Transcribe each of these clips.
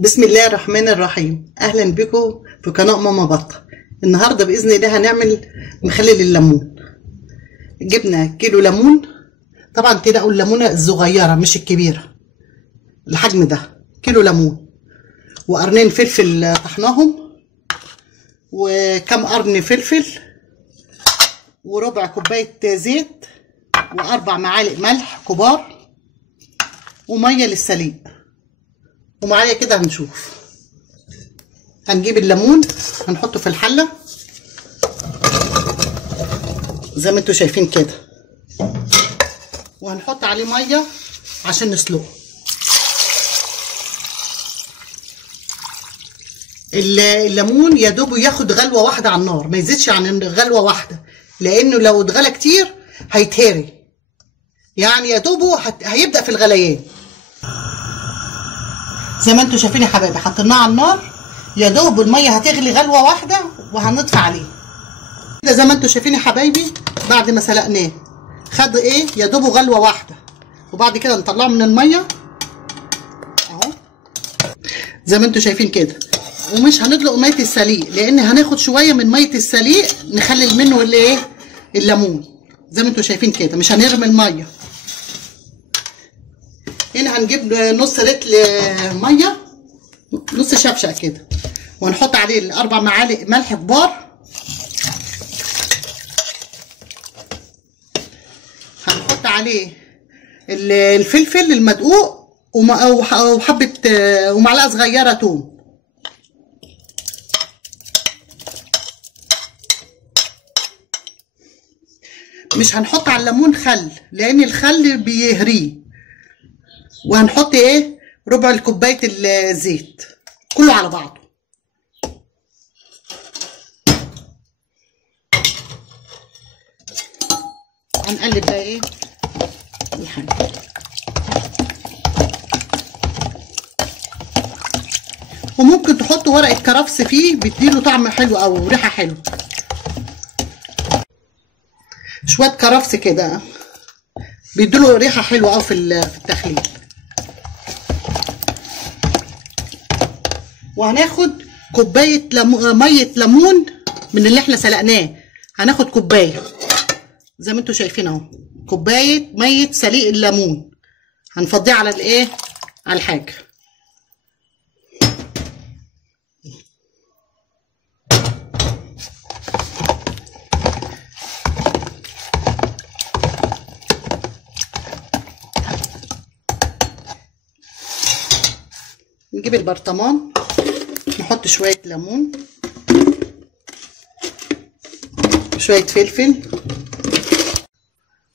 بسم الله الرحمن الرحيم. اهلا بكم في قناه ماما بطه. النهارده باذن الله هنعمل مخلل الليمون. جبنا كيلو ليمون، طبعا تلاقوا الليمونه الصغيره مش الكبيره، الحجم ده كيلو ليمون، وقرنين فلفل طحناهم، وكم قرن فلفل، وربع كوبايه زيت، واربع معالق ملح كبار، وميه للسليق. ومعايا كده هنشوف. هنجيب الليمون هنحطه في الحله زي ما انتوا شايفين كده، وهنحط عليه ميه عشان نسلقه. الليمون يا دوب ياخد غلوه واحده على النار، ما يزيدش عن غلوه واحده، لانه لو اتغلى كتير هيتهري، يعني يا دوبه هيبدا في الغليان. زي ما انتوا شايفين يا حبايبي، حطيناه على النار، يا دوب الميه هتغلي غلوه واحده وهنطفي عليه كده. زي ما انتوا شايفين يا حبايبي، بعد ما سلقناه خد ايه يا دوبه غلوه واحده، وبعد كده نطلعه من الميه اهو زي ما انتوا شايفين كده. ومش هندلق ميه السليق، لان هناخد شويه من ميه السليق نخلل منه الايه الليمون. زي ما انتوا شايفين كده، مش هنرمي الميه. هنا هنجيب نص لتر ميه، نص شفشق كده، وهنحط عليه الاربع معالق ملح كبار، هنحط عليه الفلفل المدقوق وحبه ومعلقه صغيره توم. مش هنحط على الليمون خل، لان الخل بيهريه. وهنحط ايه ربع الكوبايه الزيت كله على بعضه. هنقلب بقى ايه الحاجه. وممكن تحطوا ورقه كرفس فيه، بتديله طعم حلو او ريحه حلوه. شويه كرفس كده بيديله ريحه حلوه او في التخليل. وهناخد كوبايه ميه ليمون من اللي احنا سلقناه، هناخد كوبايه زي ما انتوا شايفين اهو، كوبايه ميه سليق الليمون هنفضيه على الايه على الحاجه. نجيب البرطمان، نحط شويه ليمون، شويه فلفل،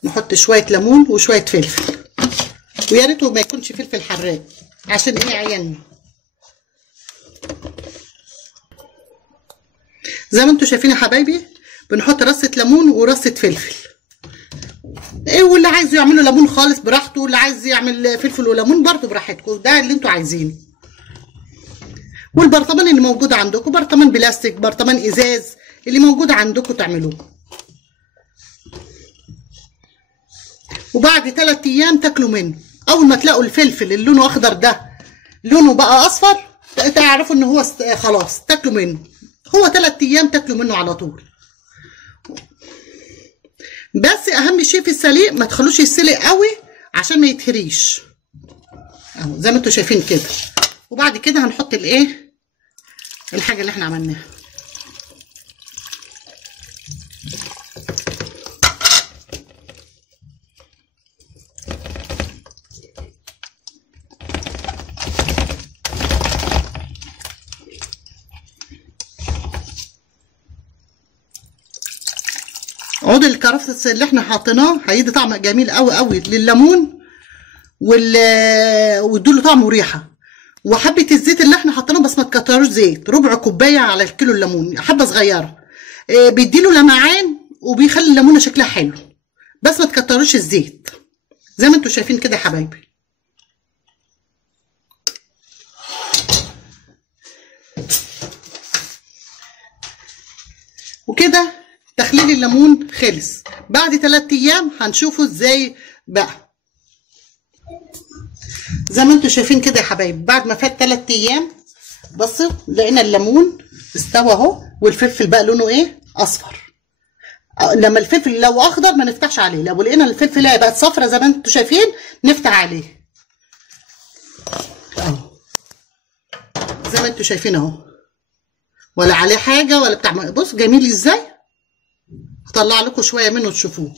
نحط شويه ليمون وشويه فلفل، ويا ريته ما يكونش فلفل حراق عشان ايه عيالنا. زي ما انتوا شايفين يا حبايبي، بنحط رصه ليمون ورصه فلفل. ايه، واللي عايز يعمله ليمون خالص براحته، واللي عايز يعمل فلفل وليمون برضو براحتكم، ده اللي انتوا عايزينه. والبرطمان اللي موجود عندكم، برطمان بلاستيك، برطمان ازاز، اللي موجود عندكم تعملوه. وبعد 3 ايام تاكلوا منه. اول ما تلاقوا الفلفل اللي لونه اخضر ده لونه بقى اصفر، تعرفوا ان هو خلاص تاكلوا منه. هو 3 ايام تاكلوا منه على طول. بس اهم شيء في السليق ما تخلوش يتسلق قوي عشان ما يتهريش اهو زي ما انتوا شايفين كده. وبعد كده هنحط الايه الحاجه اللي احنا عملناها. عود الكرفس اللي احنا حاطيناه هيدي طعم جميل قوي قوي لليمون، ويديله طعم وريحه. وحبه الزيت اللي احنا حاطينه بس ما تكتروش زيت، ربع كوبايه على الكيلو الليمون، حبه صغيره، بيديله لمعان وبيخلي الليمونه شكلها حلو، بس ما تكتروش الزيت زي ما انتوا شايفين كده يا حبايبي. وكده تخليل الليمون خلص. بعد 3 ايام هنشوفه ازاي بقى. زي ما انتم شايفين كده يا حبايبي، بعد ما فات 3 ايام بصوا لقينا الليمون استوى اهو، والفلفل بقى لونه ايه؟ اصفر. لما الفلفل لو اخضر ما نفتحش عليه، لو لقينا الفلفلايه بقت صفرة زي ما انتم شايفين نفتح عليه اهو، زي ما انتم شايفين اهو، ولا عليه حاجه ولا بتاع. بص جميل ازاي. هطلع لكم شويه منه تشوفوه.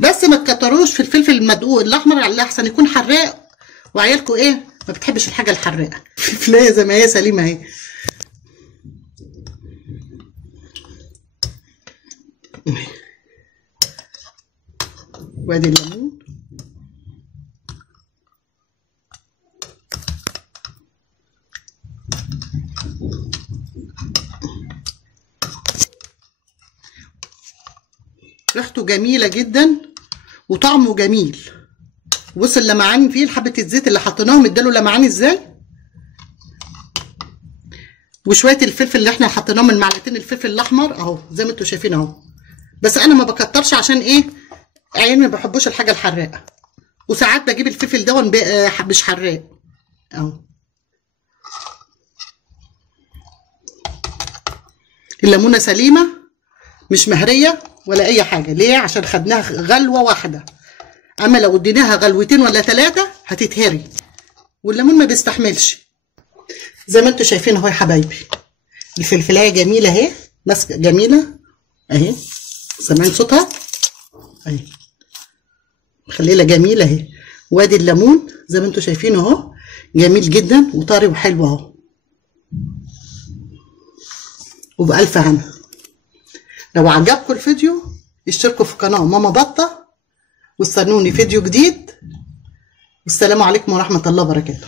بس ما تكتروش في الفلفل المدقوق الاحمر على احسن يكون حراق، وعيالكم ايه ما بتحبش الحاجه الحراقه. الفلفلايه زي ما هي سليمه اهي. وادي الليمون. ريحته جميله جدا وطعمه جميل. بص اللمعان فيه، حبه الزيت اللي حطيناهم اداله لمعان ازاي، وشويه الفلفل اللي احنا حطيناهم المعلقتين الفلفل الاحمر اهو زي ما انتم شايفين اهو. بس انا ما بكترش عشان ايه؟ عيالي ما بيحبوش الحاجه الحراقه، وساعات بجيب الفلفل ده مش حراق اهو. الليمونه سليمه مش مهريه ولا اي حاجه. ليه؟ عشان خدناها غلوه واحده، اما لو اديناها غلوتين ولا 3 هتتهري، والليمون ما بيستحملش. زي ما انتم شايفين اهو يا حبايبي، الفلفلايه جميله اهي، ماسكه جميله اهي، سامعين صوتها اهي، مخليله جميله اهي. وادي الليمون زي ما انتم شايفين اهو، جميل جدا وطري وحلو اهو، وبألف هنا. لو عجبكم الفيديو اشتركوا في قناه ماما بطه، واستنوني فيديو جديد. والسلام عليكم ورحمه الله وبركاته.